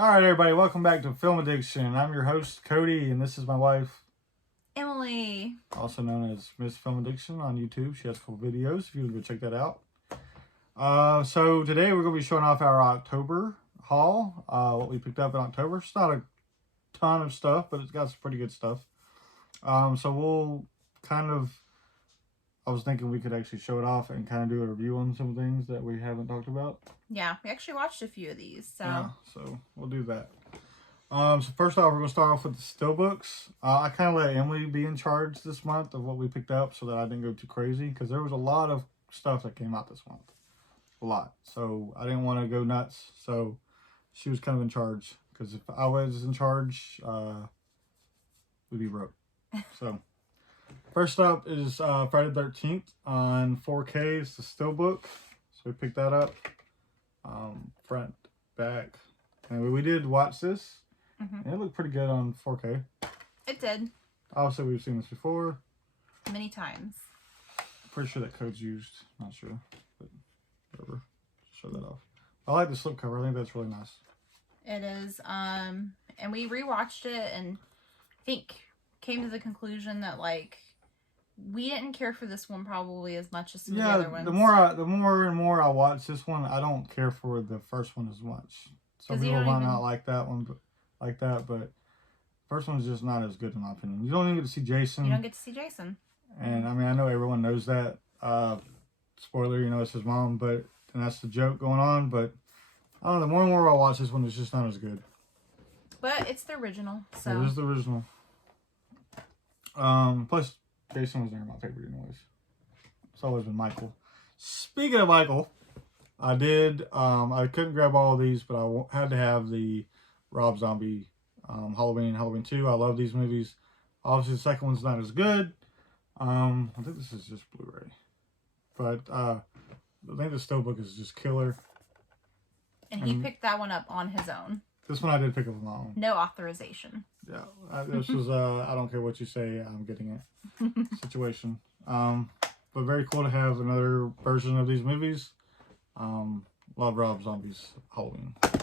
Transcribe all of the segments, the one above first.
All right, everybody, welcome back to Film Addiction. I'm your host, Cody, and this is my wife, Emily. Also known as Miss Film Addiction on YouTube. She has a couple videos if you want to go check that out. So today we're going to be showing off our October haul, what we picked up in October. It's not a ton of stuff, but it's got some pretty good stuff. So we'll I was thinking we could actually show it off and kind of do a review on some things that we haven't talked about. Yeah, we actually watched a few of these, so. Yeah, so we'll do that. So first off, we're going to start off with the Steelbooks. I kind of let Emily be in charge this month of what we picked up so that I didn't go too crazy, because there was a lot of stuff that came out this month. A lot. So I didn't want to go nuts, so she was kind of in charge, because if I was in charge, we'd be broke. So first up is Friday the 13th on 4K. It's the Steelbook. So we picked that up. Front, back. And we did watch this. And it looked pretty good on 4K. It did. Obviously, we've seen this before. Many times. Pretty sure that code's used. Not sure. But whatever. Show that off. I like the slipcover. I think that's really nice. It is. And we rewatched it and I think came to the conclusion that, like, we didn't care for this one probably as much as some of the other ones. The more and more I watch this one, I don't care for the first one as much. Some people might not like that one, but first one's just not as good in my opinion. You don't even get to see Jason. You don't get to see Jason. And I mean, I know everyone knows that. Spoiler, it's his mom, and that's the joke going on. But I don't know. The more and more I watch this one, it's just not as good. But it's the original, so. It is the original. Plus, Jason was never my favorite anyways. It's always been Michael. Speaking of Michael, I couldn't grab all of these, but I had to have the Rob Zombie Halloween, Halloween 2. I love these movies. Obviously, the second one's not as good. I think this is just Blu-ray. But I think the Steelbook is just killer. And he picked that one up on his own. This one I did pick up on my own. No authorization. Yeah, this was I don't care what you say, I'm getting it situation. But very cool to have another version of these movies. Love Rob Zombie's Halloween. I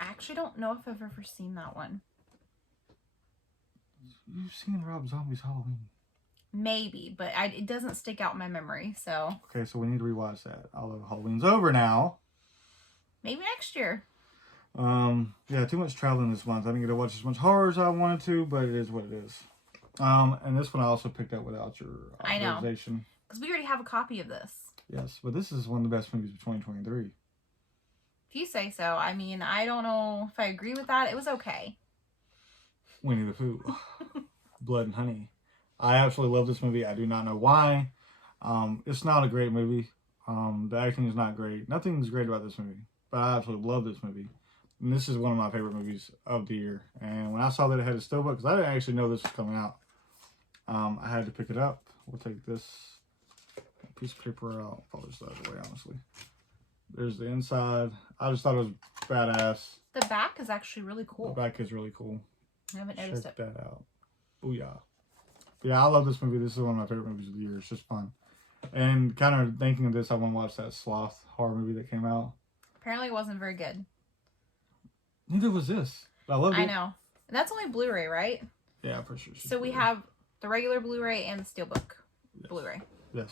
actually don't know if I've ever seen that one. You've seen Rob Zombie's Halloween? Maybe, but it doesn't stick out in my memory, so. Okay, so we need to rewatch that. Although Halloween's over now. Maybe next year. Yeah, too much traveling this month. I didn't get to watch as much horror as I wanted to, but it is what it is. And this one I also picked up without your authorization. I know, because we already have a copy of this. Yes, but this is one of the best movies of 2023. If you say so. I mean, I don't know if I agree with that. It was okay. Winnie the Pooh. Blood and Honey. I absolutely love this movie. I do not know why. It's not a great movie. The acting is not great. Nothing's great about this movie. But I absolutely love this movie. And this is one of my favorite movies of the year. And when I saw that it had a Steelbook, because I didn't actually know this was coming out, I had to pick it up. We'll take this piece of paper out. I'll probably just throw it away, honestly. There's the inside. I just thought it was badass. The back is actually really cool. The back is really cool. I haven't noticed it. Check that out. Booyah. Yeah, I love this movie. This is one of my favorite movies of the year. It's just fun. And kind of thinking of this, I want to watch that Sloth horror movie that came out. Apparently it wasn't very good. Neither was this. But I loved it. I know. And that's only Blu-ray, right? Yeah, for sure. So we have the regular Blu-ray and the Steelbook Blu-ray. Yes.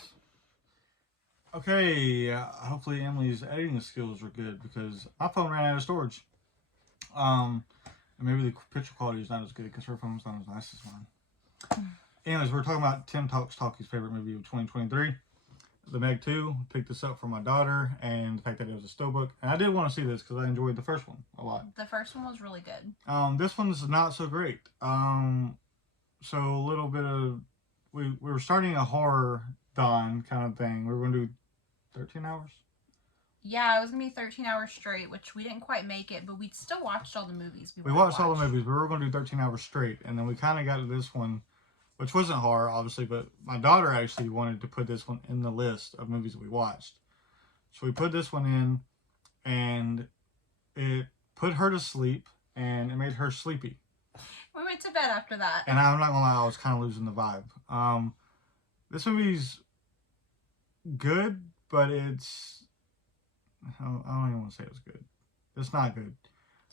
Okay, hopefully Emily's editing skills are good because my phone ran out of storage. And maybe the picture quality is not as good because her phone's not as nice as mine. Anyways, we're talking about Tim Talks Talkie's favorite movie of 2023. The Meg 2. Picked this up for my daughter, and the fact that it was a Steelbook. And I did want to see this because I enjoyed the first one a lot. The first one was really good. This one's not so great. So a little bit of... We were starting a horror dawn kind of thing. We were going to do 13 hours? Yeah, it was going to be 13 hours straight, which we didn't quite make it, but we still watched all the movies. We watched all the movies, but we were going to do 13 hours straight. And then we kind of got to this one, which wasn't horror, obviously, but my daughter actually wanted to put this one in the list of movies that we watched. So we put this one in, and it put her to sleep, and it made her sleepy. We went to bed after that. And I'm not going to lie, I was kind of losing the vibe. This movie's good, but it's... I don't even want to say it's good. It's not good.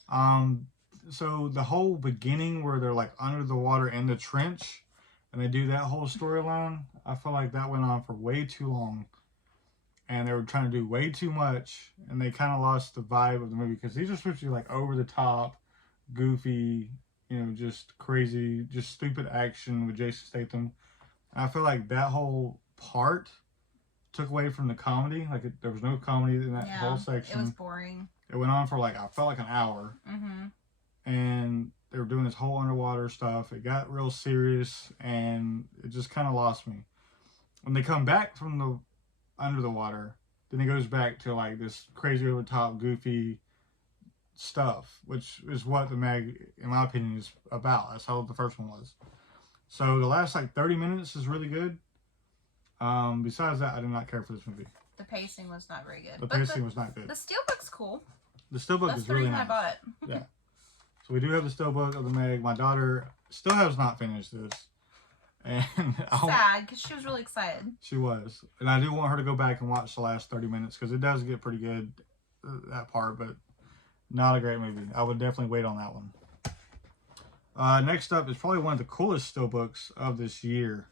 So the whole beginning where they're like under the water in the trench, and they do that whole storyline, I feel like that went on for way too long, and they were trying to do way too much, and they kind of lost the vibe of the movie because these are supposed to be like over the top, goofy, just crazy, just stupid action with Jason Statham. And I feel like that whole part took away from the comedy. Like there was no comedy in that whole section. It was boring. It went on for like I felt like an hour, and they were doing this whole underwater stuff. It got real serious, and it just kind of lost me. When they come back from the under the water, then it goes back to like this crazy over the top, goofy stuff, which is what the Meg, in my opinion, is about. That's how the first one was. So the last like 30 minutes is really good. Besides that, I did not care for this movie. The pacing was not very good. The pacing was not good. The steelbook's cool. The steelbook is really nice. That's the reason I bought it. Yeah. So we do have the steelbook of the Meg. My daughter still has not finished this. And sad, because she was really excited. She was. And I do want her to go back and watch the last 30 minutes, because it does get pretty good, that part, but not a great movie. I would definitely wait on that one. Next up is probably one of the coolest steelbooks of this year.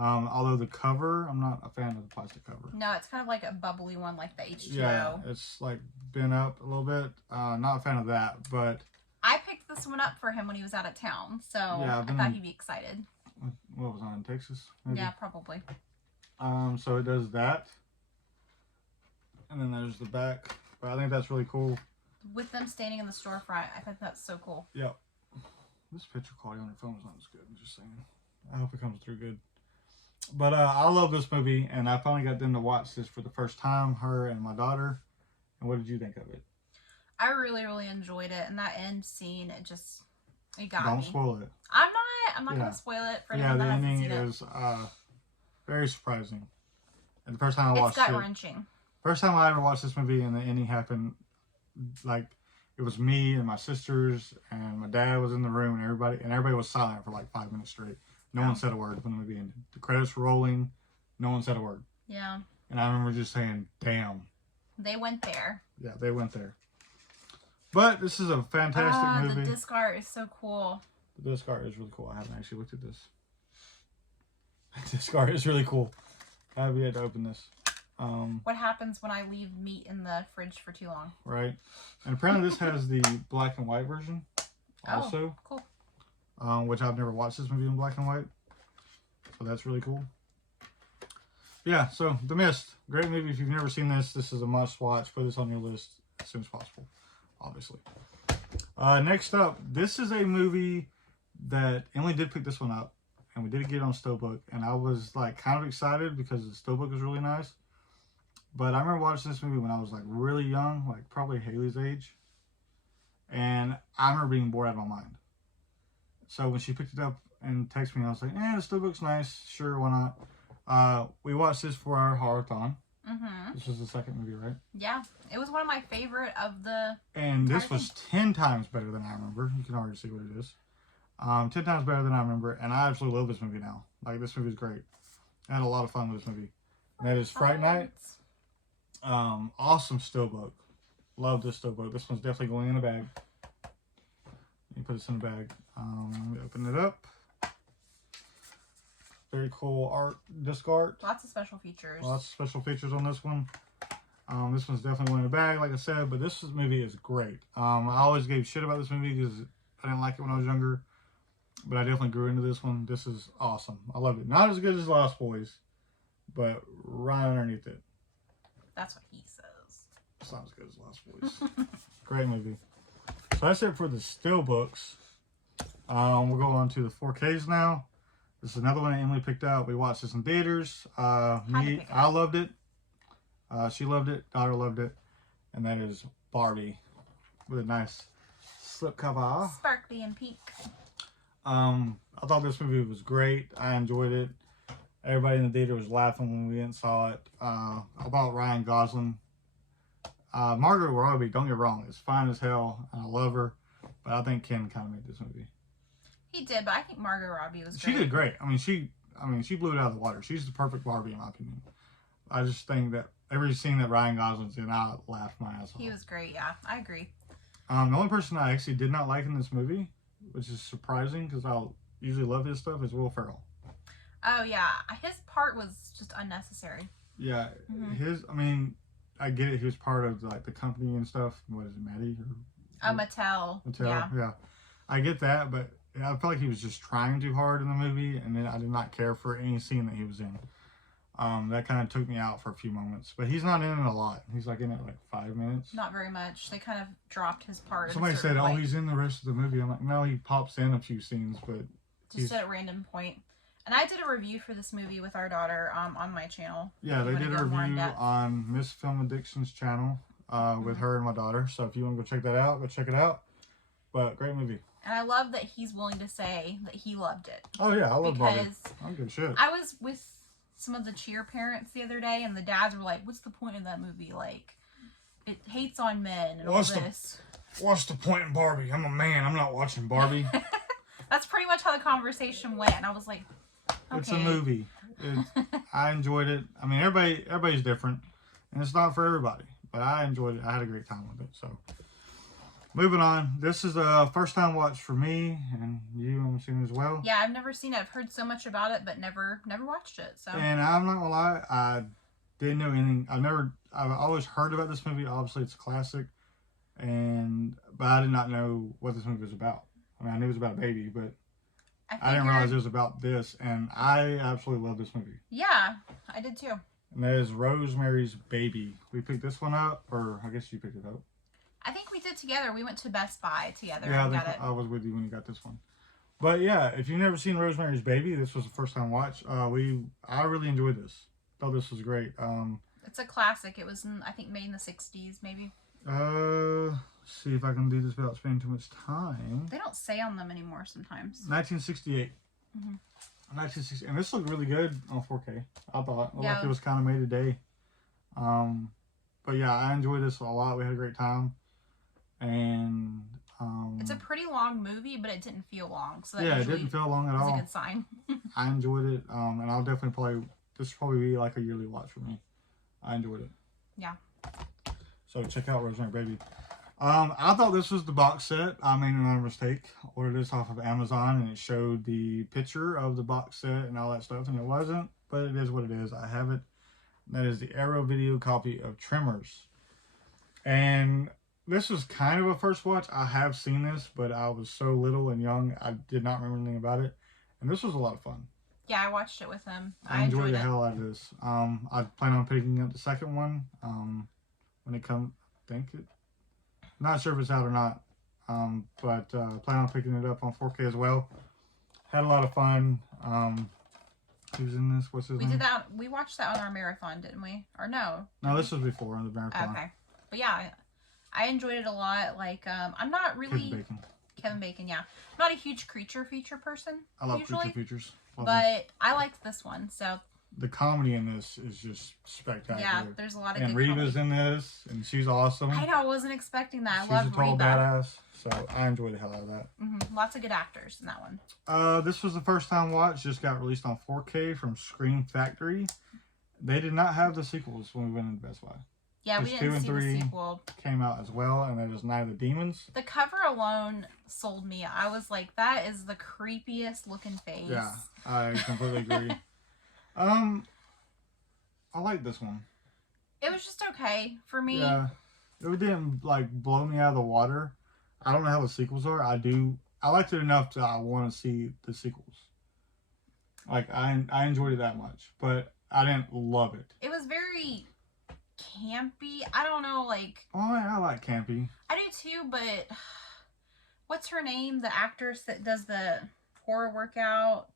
Although the cover, I'm not a fan of the plastic cover. No, it's kind of like a bubbly one, like the H2O. Yeah, it's like bent up a little bit. Not a fan of that, but I picked this one up for him when he was out of town, so yeah, I thought he'd be excited. What was on in Texas? Maybe? Yeah, probably. So it does that, and then there's the back. But I think that's really cool. With them standing in the storefront, I think that's so cool. Yep. This picture quality on your phone is not as good. I'm just saying. I hope it comes through good. But I love this movie, and I finally got them to watch this for the first time, her and my daughter. And what did you think of it? I really, really enjoyed it, and that end scene, it got me. Don't spoil it. I'm not gonna spoil it for anyone that hasn't seen it. The ending is very surprising. And the first time I watched it, it's gut-wrenching. First time I ever watched this movie, and the ending happened, like it was me and my sisters, and my dad was in the room, and everybody was silent for like 5 minutes straight. No one said a word when the movie ended. The credits were rolling. No one said a word. Yeah. And I remember just saying, damn. They went there. Yeah, they went there. But this is a fantastic movie. The disc art is so cool. The disc art is really cool. I haven't actually looked at this. The disc art is really cool. I have yet to open this. What happens when I leave meat in the fridge for too long? Right. And apparently this has the black and white version also. Oh, cool. Which I've never watched this movie in black and white. So that's really cool. Yeah, so The Mist. Great movie. If you've never seen this, this is a must watch. Put this on your list as soon as possible, obviously. Next up, this is a movie that Emily did pick this one up. And we did get it on Steelbook. And I was like kind of excited because the Steelbook is really nice. But I remember watching this movie when I was like really young, like probably Haley's age. And I remember being bored out of my mind. So when she picked it up and texted me, I was like, the Steelbook's nice. Sure, why not? We watched this for our horror-thon. This was the second movie, right? Yeah. It was one of my favorite of the... And this was 10 times better than I remember. You can already see what it is. 10 times better than I remember. And I absolutely love this movie now. Like, this movie's great. I had a lot of fun with this movie. And that is Fright Night. Awesome Steelbook. Love this Steelbook. This one's definitely going in a bag. You put this in a bag. Let me open it up. Very cool art, disc art. Lots of special features. Lots of special features on this one. This one's definitely going in a bag, like I said, but this movie is great. I always gave shit about this movie because I didn't like it when I was younger, but I definitely grew into this one. This is awesome. I love it. Not as good as Lost Boys, but right underneath it. That's what he says. It's not as good as Lost Boys. Great movie. So that's it for the Steelbooks. We'll go on to the 4Ks now. This is another one that Emily picked out. We watched this in theaters. I loved it. She loved it. Daughter loved it. And that is Barbie with a nice slipcover. Sparkly and pink. I thought this movie was great. I enjoyed it. Everybody in the theater was laughing when we went and saw it. About Ryan Gosling. Margot Robbie, don't get me wrong, is fine as hell, and I love her. But I think Ken kind of made this movie. He did, but I think Margot Robbie was great. She did great. I mean, she blew it out of the water. She's the perfect Barbie in my opinion. I just think that every scene that Ryan Gosling's in, I laughed my ass off. He was great. Yeah, I agree. The only person I actually did not like in this movie, which is surprising because I usually love his stuff, is Will Ferrell. Oh yeah, his part was just unnecessary. Yeah, Mhm. I mean, I get it. He was part of like the company and stuff. What is it, Maddie? Mattel. Mattel, Yeah. yeah. I get that, but I felt like he was just trying too hard in the movie, and then I did not care for any scene that he was in. That kind of took me out for a few moments, but he's not in it a lot. He's like in it like 5 minutes. Not very much. They kind of dropped his part. Somebody said, "Oh, he's in the rest of the movie." I'm like, no, he pops in a few scenes, but just at a random point. And I did a review for this movie with our daughter on my channel. Yeah, they did a review on Miss Film Addiction's channel with her and my daughter. So if you want to go check that out, go check it out. But great movie. And I love that he's willing to say that he loved it. Oh yeah, I love Barbie. Because I'm good shit. I was with some of the cheer parents the other day, and the dads were like, "What's the point of that movie? Like, it hates on men and all this." What's the point in Barbie? I'm a man. I'm not watching Barbie. That's pretty much how the conversation went, and I was like, okay. It's a movie. I enjoyed it. I mean, everybody's different, and it's not for everybody. But I enjoyed it. I had a great time with it. So, moving on. This is a first-time watch for me, and you, I'm assuming, as well. Yeah, I've never seen it. I've heard so much about it, but never watched it. So. And I'm not gonna lie, I didn't know anything. I've always heard about this movie. Obviously, it's a classic, but I did not know what this movie was about. I mean, I knew it was about a baby, but I didn't realize it was about this, and I absolutely love this movie. Yeah, I did too. And that is Rosemary's Baby. We picked this one up, or I guess you picked it up. I think we did together. We went to Best Buy together. Yeah, I was with you when you got this one. But yeah, if you've never seen Rosemary's Baby, this was the first time watch. I really enjoyed this. Thought this was great. It's a classic. It was, I think, made in the 60s, maybe. Let's see if I can do this without spending too much time. They don't say on them anymore sometimes. 1968. 1960, and this looked really good on 4K. I thought. Yeah. Like it was kind of made today. But yeah, I enjoyed this a lot. We had a great time, and it's a pretty long movie, but it didn't feel long. So that yeah, it didn't feel long at all. That's a good sign. I enjoyed it, and I'll definitely this will probably be like a yearly watch for me. I enjoyed it. Yeah. So check out Rosemary Baby. I thought this was the box set. I made another mistake. Ordered this off of Amazon, and it showed the picture of the box set and all that stuff, and it wasn't. But it is what it is. I have it. That is the Arrow Video copy of Tremors. And this was kind of a first watch. I have seen this, but I was so little and young, I did not remember anything about it. And this was a lot of fun. Yeah, I watched it with him. I enjoyed the hell out of this. I plan on picking up the second one when it comes. Not sure if it's out or not, but plan on picking it up on 4K as well. Had a lot of fun. Who's in this? What's his name? We did that. We watched that on our marathon, didn't we? Or no? No, this was before on the marathon. Okay, but yeah, I enjoyed it a lot. Like, I'm not really Kevin Bacon. Yeah, I'm not a huge creature feature person. I love creature features, but I liked this one. So the comedy in this is just spectacular. Yeah, there's a lot of and good Reva's comedy. in this, and she's awesome. I know, I wasn't expecting that. She's I love a total Reba. badass, so I enjoyed the hell out of that. Lots of good actors in that one. This was the first time watch. Just got released on 4K from Scream Factory. They did not have the sequels when we went into Best Buy. Yeah, we didn't see the sequel. Came out as well, and that is Night of the Demons. The cover alone sold me. I was like, that is the creepiest looking face. Yeah, I completely agree. I like this one. It was just okay for me. Yeah, it didn't like blow me out of the water. I don't know how the sequels are. I liked it enough that I want to see the sequels. Like I enjoyed it that much, but I didn't love it. It was very campy. I don't know, like. Oh, I like campy. I do too, but what's her name? The actress that does the horror workout.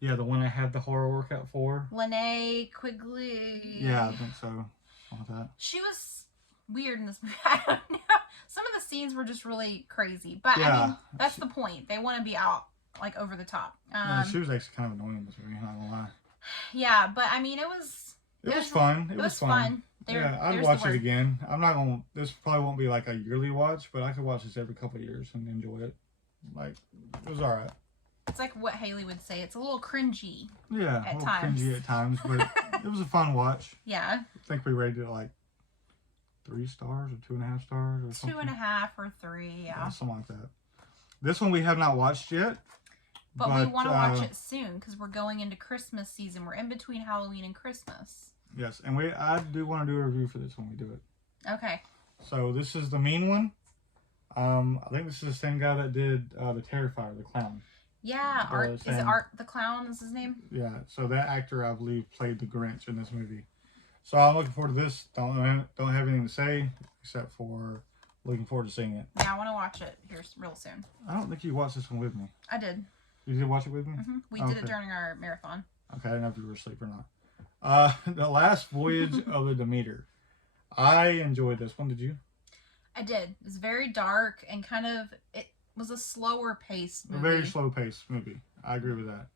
Yeah, the one I had the horror workout for. Linnea Quigley. Yeah, I think so. Something like that. She was weird in this movie. I don't know. Some of the scenes were just really crazy, but yeah, I mean, that's the point. They want to be out like over the top. Yeah, she was actually kind of annoying in this movie. Not gonna lie. Yeah, but I mean, it was fun. It was fun. Yeah, I'd watch it again. I'm not gonna. This probably won't be like a yearly watch, but I could watch this every couple of years and enjoy it. Like, it was alright. It's like what Haley would say. It's a little cringy. Yeah, a little cringy at times, but it was a fun watch. Yeah. I think we rated it like 3 stars or 2.5 stars or something. 2.5 or 3, yeah. Something like that. This one we have not watched yet. But we want to watch it soon because we're going into Christmas season. We're in between Halloween and Christmas. Yes, and I do want to do a review for this when we do it. Okay. So this is the mean one. I think this is the same guy that did the Terrifier, the clown. Yeah, is it Art the Clown is his name? Yeah, so that actor, I believe, played the Grinch in this movie. So I'm looking forward to this. Don't have anything to say except for looking forward to seeing it. Yeah, I want to watch it here real soon. I don't think you watched this one with me. I did. You did watch it with me? Mm-hmm. We did it during our marathon. Okay, I didn't know if you were asleep or not. The Last Voyage of the Demeter. I enjoyed this one. Did you? I did. It's very dark and it was a slower paced movie. A very slow paced movie. I agree with that.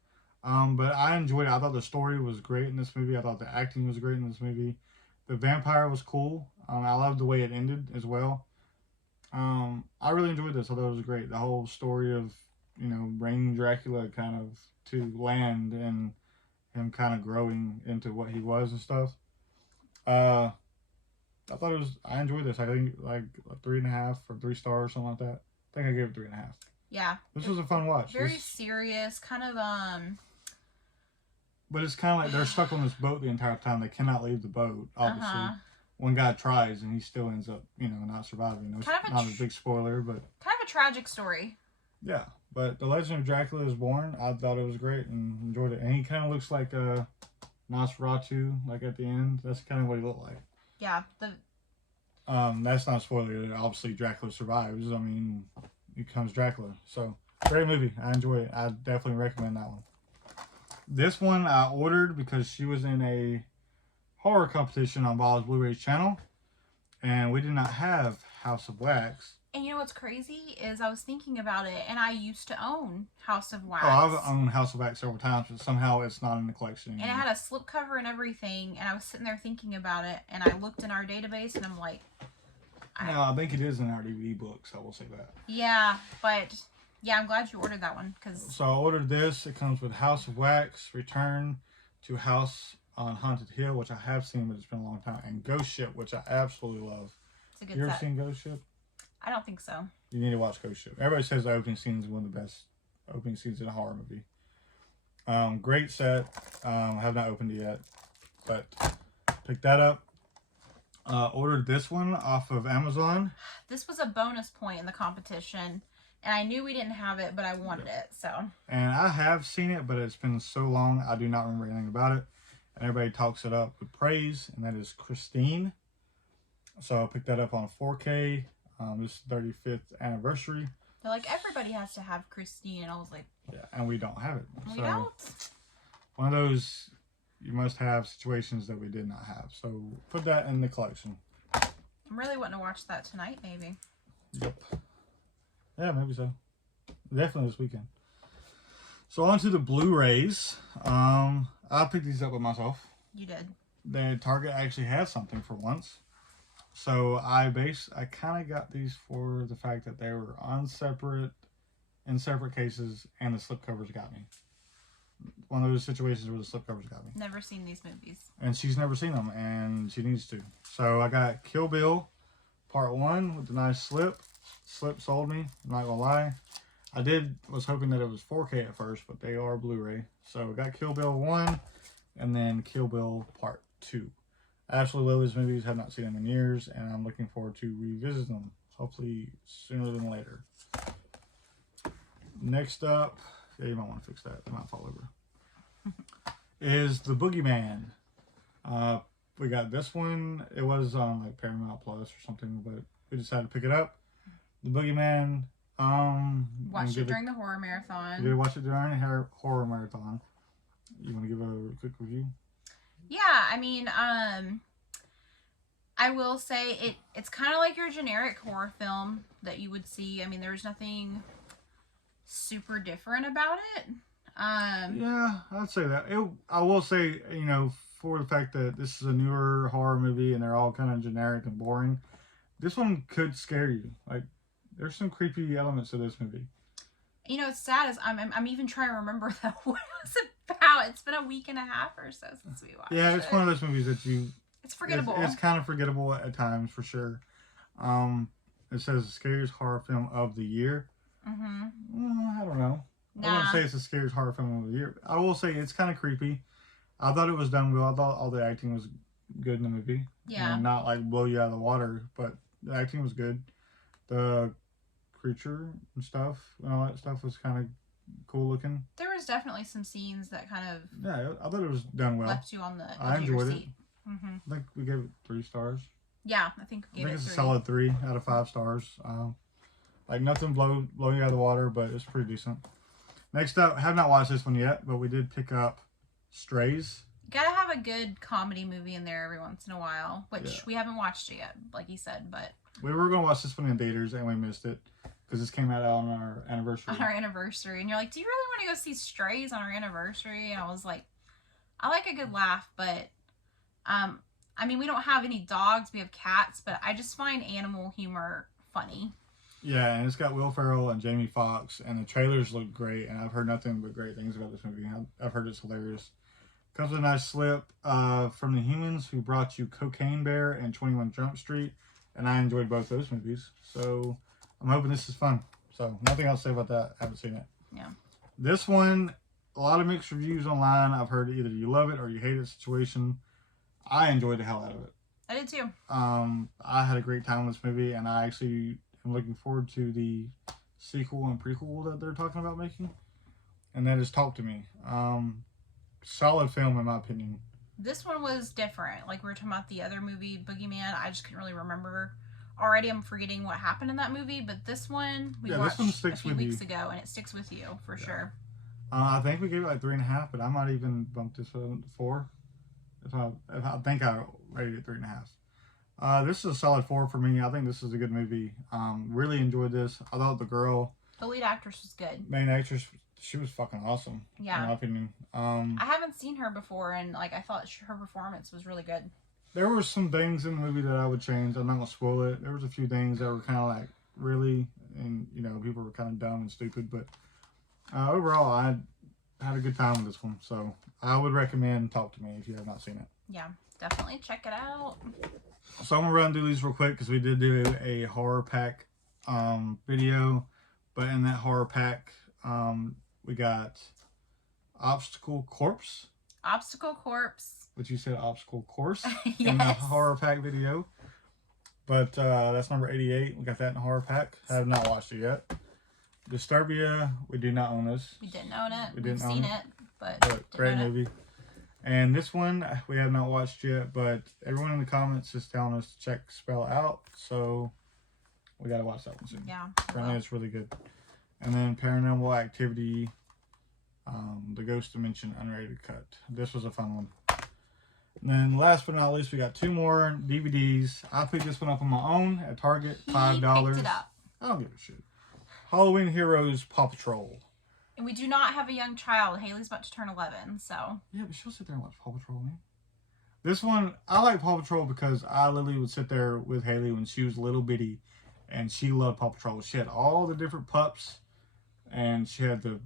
But I enjoyed it. I thought the story was great in this movie. I thought the acting was great in this movie. The vampire was cool. I loved the way it ended as well. I really enjoyed this. I thought it was great. The whole story of, bringing Dracula kind of to land and him kind of growing into what he was and stuff. I enjoyed this. I think like 3.5 or 3 stars, something like that. I think I gave it 3.5. Yeah. This was a fun watch. Very serious, kind of But it's kind of like they're stuck on this boat the entire time. They cannot leave the boat, obviously. One guy tries and he still ends up, not surviving. It's not a big spoiler, but kind of a tragic story. Yeah, but The Legend of Dracula is Born. I thought it was great and enjoyed it. And he kind of looks like Nosferatu, like at the end. That's kind of what he looked like. Yeah. That's not a spoiler. Obviously, Dracula survives. I mean, becomes Dracula. So, great movie. I enjoy it. I definitely recommend that one. This one I ordered because she was in a horror competition on Ball's Blu-rays channel, and we did not have House of Wax. And you know what's crazy is I was thinking about it, and I used to own House of Wax. Oh, I've owned House of Wax several times, but somehow it's not in the collection anymore. And it had a slipcover and everything, and I was sitting there thinking about it, and I looked in our database, and I'm like... No, I think it is in our DVD books, I will say that. Yeah, but... Yeah, I'm glad you ordered that one, because... So I ordered this. It comes with House of Wax, Return to House on Haunted Hill, which I have seen, but it's been a long time, and Ghost Ship, which I absolutely love. It's a good You ever set. seen Ghost Ship? I don't think so. You need to watch Ghost Ship. Everybody says the opening scene is one of the best opening scenes in a horror movie. Great set. I have not opened it yet, but picked that up. Ordered this one off of Amazon. This was a bonus point in the competition, and I knew we didn't have it, but I wanted it, so. And I have seen it, but it's been so long, I do not remember anything about it. And everybody talks it up with praise, and that is Christine. So I picked that up on 4K. This is 35th anniversary. They're like, everybody has to have Christine, and I was like... Yeah, and we don't have it. We don't? One of those you must have situations that we did not have. So put that in the collection. I'm really wanting to watch that tonight, maybe. Yep. Yeah, maybe so. Definitely this weekend. So on to the Blu-rays. I picked these up with myself. You did. The Target actually had something for once. So I kind of got these for the fact that they were in separate cases, and the slipcovers got me. One of those situations where the slipcovers got me. Never seen these movies. And she's never seen them, and she needs to. So I got Kill Bill Part 1 with the nice slip. Slip sold me, I'm not gonna lie. I was hoping that it was 4K at first, but they are Blu-ray. So I got Kill Bill 1, and then Kill Bill Part 2. I absolutely love these movies, have not seen them in years, and I'm looking forward to revisit them, hopefully sooner than later. Next up, yeah, you might want to fix that, it might fall over, is The Boogeyman. We got this one. It was on like Paramount Plus or something, but we decided to pick it up. The Boogeyman. Watched it during the horror marathon. You did watch it during the horror marathon. You want to give a quick review? Yeah, I mean, I will say it's kind of like your generic horror film that you would see. I mean, there's nothing super different about it. Yeah, I'd say that. I will say, for the fact that this is a newer horror movie and they're all kind of generic and boring, this one could scare you. Like, there's some creepy elements to this movie. It's sad as I'm even trying to remember what it was about. It's been a week and a half or so since we watched it. Yeah, it's one of those movies that It's forgettable. It's kind of forgettable at times for sure. It says scariest horror film of the year. I don't know. Nah. I wouldn't say it's the scariest horror film of the year. I will say it's kind of creepy. I thought it was done well. I thought all the acting was good in the movie. Yeah. And not like blow you out of the water, but the acting was good. The creature and stuff and all that stuff was kind of cool looking. There was definitely some scenes that kind of I thought it was done well. left you on the edge I of your enjoyed it. seat. Mm-hmm. I think we gave it 3 stars. Yeah, I think we I gave think it it's 3. a solid 3 out of 5 stars. Like nothing blow you out of the water, but it's pretty decent. Next up, have not watched this one yet, but we did pick up Strays. Gotta have a good comedy movie in there every once in a while, which Yeah. we haven't watched it yet, like you said, but We were going to watch this one in theaters and we missed it because this came out on our anniversary. on our anniversary. And you're like, do you really want to go see Strays on our anniversary? And I was like, I like a good laugh, but I mean, we don't have any dogs, we have cats, but I just find animal humor funny. Yeah, and it's got Will Ferrell and Jamie Foxx, and the trailers look great, and I've heard nothing but great things about this movie. I've heard it's hilarious. Comes with a nice slip from the humans who brought you Cocaine Bear and 21 Jump Street, and I enjoyed both those movies. So I'm hoping this is fun. So nothing else to say about that. I haven't seen it. Yeah. This one, a lot of mixed reviews online. I've heard either you love it or you hate it situation. I enjoyed the hell out of it. I did too. I had a great time with this movie, and I actually am looking forward to the sequel and prequel that they're talking about making, and that is Talk to Me. Solid film in my opinion. This one was different. Like we were talking about the other movie, Boogeyman. I just couldn't really remember. Already I'm forgetting what happened in that movie, but this one we watched a few weeks ago, and it sticks with you for sure. I think we gave it like 3.5, but I might even bump this one to 4. If I think I rated it 3.5. This is a solid 4 for me. I think this is a good movie. Really enjoyed this. I thought the lead actress was good. Main actress, she was fucking awesome. Yeah. In my opinion. I haven't seen her before, and like I thought her performance was really good. There were some things in the movie that I would change. I'm not gonna spoil it. There was a few things that were kind of like really, and people were kind of dumb and stupid. But overall, I had a good time with this one. So I would recommend Talk to Me if you have not seen it. Yeah, definitely check it out. So I'm gonna run through these real quick because we did do a horror pack video, but in that horror pack we got Obstacle Corpse. Obstacle Corpse. Which you said Obstacle Course Yes. in the horror pack video. But that's number 88. We got that in the horror pack. I have not watched it yet. Disturbia, we do not own this. We didn't own it. We've seen it, but great movie. And this one we have not watched yet, but everyone in the comments is telling us to check Spell Out, so we gotta watch that one soon. Yeah. Apparently it's really good. And then Paranormal Activity, The Ghost Dimension Unrated Cut. This was a fun one. And then last but not least, we got 2 more DVDs. I picked this one up on my own at Target, $5. Picked it up. I don't give a shit. Halloween Heroes Paw Patrol. And we do not have a young child. Haley's about to turn 11, so. Yeah, but she'll sit there and watch Paw Patrol, man. This one, I like Paw Patrol because I literally would sit there with Haley when she was little bitty, and she loved Paw Patrol. She had all the different pups, and she had the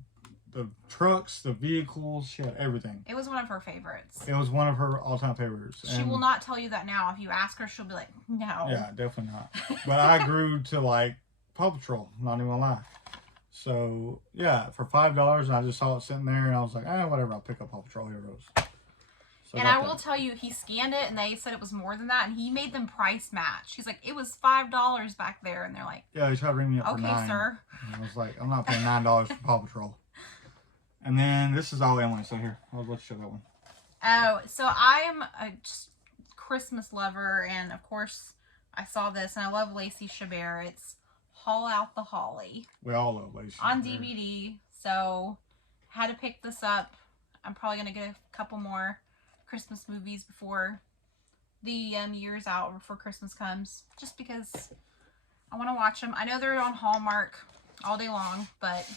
trucks, the vehicles, she had everything. It was one of her favorites. It was one of her all-time favorites. She will not tell you that now. If you ask her, she'll be like, no. Yeah, definitely not. But I grew to like Paw Patrol, not even gonna lie. So, yeah, for $5, and I just saw it sitting there, and I was like, whatever, I'll pick up Paw Patrol Heroes. So and I will tell you, he scanned it, and they said it was more than that, and he made them price match. He's like, it was $5 back there, and they're like, yeah, he tried to ring me up for $9. Okay, sir. And I was like, I'm not paying $9 for Paw Patrol. And then this is all Emily, so here, I'll let you show that one. Oh, so I'm a just Christmas lover, and of course, I saw this, and I love Lacey Chabert. It's Haul Out the Holly. We all love Lacey On Chabert. DVD, so had to pick this up. I'm probably going to get a couple more Christmas movies before the year's out, or before Christmas comes, just because I want to watch them. I know they're on Hallmark all day long, but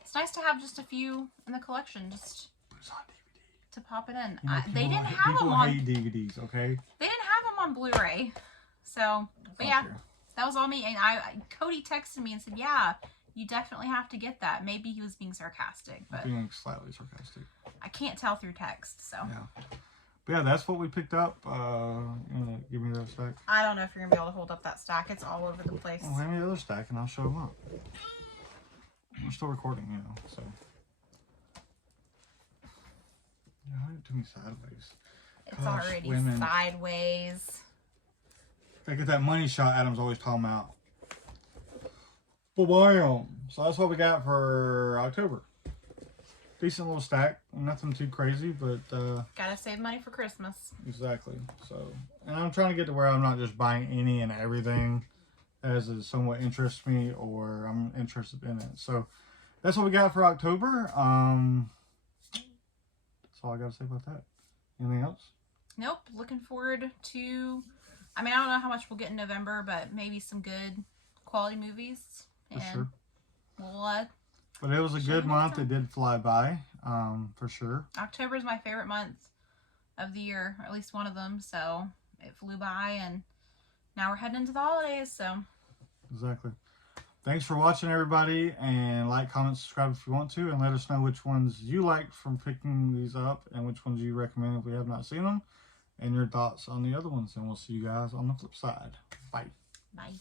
it's nice to have just a few in the collection, just It's on DVD. to pop it in. You know, They didn't have them on. People hate DVDs, okay? They didn't have them on Blu-ray, so. But yeah, that was all me. And Cody texted me and said, "Yeah, you definitely have to get that." Maybe he was being sarcastic, but Being slightly sarcastic. I can't tell through text. So Yeah. But yeah, that's what we picked up. You know, give me that stack. I don't know if you're gonna be able to hold up that stack. It's all over the place. Well, hand me the other stack and I'll show them up. We're still recording, you know, so. Yeah, don't do me sideways. It's Gosh, already women. sideways. Gotta get that money shot Adam's always talking about. Bam! So that's what we got for October. Decent little stack. Nothing too crazy, but Gotta save money for Christmas. exactly. So, and I'm trying to get to where I'm not just buying any and everything as it somewhat interests me or I'm interested in it. So that's what we got for October. That's all I gotta say about that. Anything else? Nope. Looking forward to. I mean, I don't know how much we'll get in November, but maybe some good quality movies. For And sure. we'll. But it was a Show good you next month. time. It did fly by, for sure. October is my favorite month of the year, or at least one of them. So it flew by, and now we're heading into the holidays. So Exactly. Thanks for watching, everybody, and like, comment, subscribe if you want to, and let us know which ones you liked from picking these up and which ones you recommend if we have not seen them, and your thoughts on the other ones. And we'll see you guys on the flip side. Bye. bye.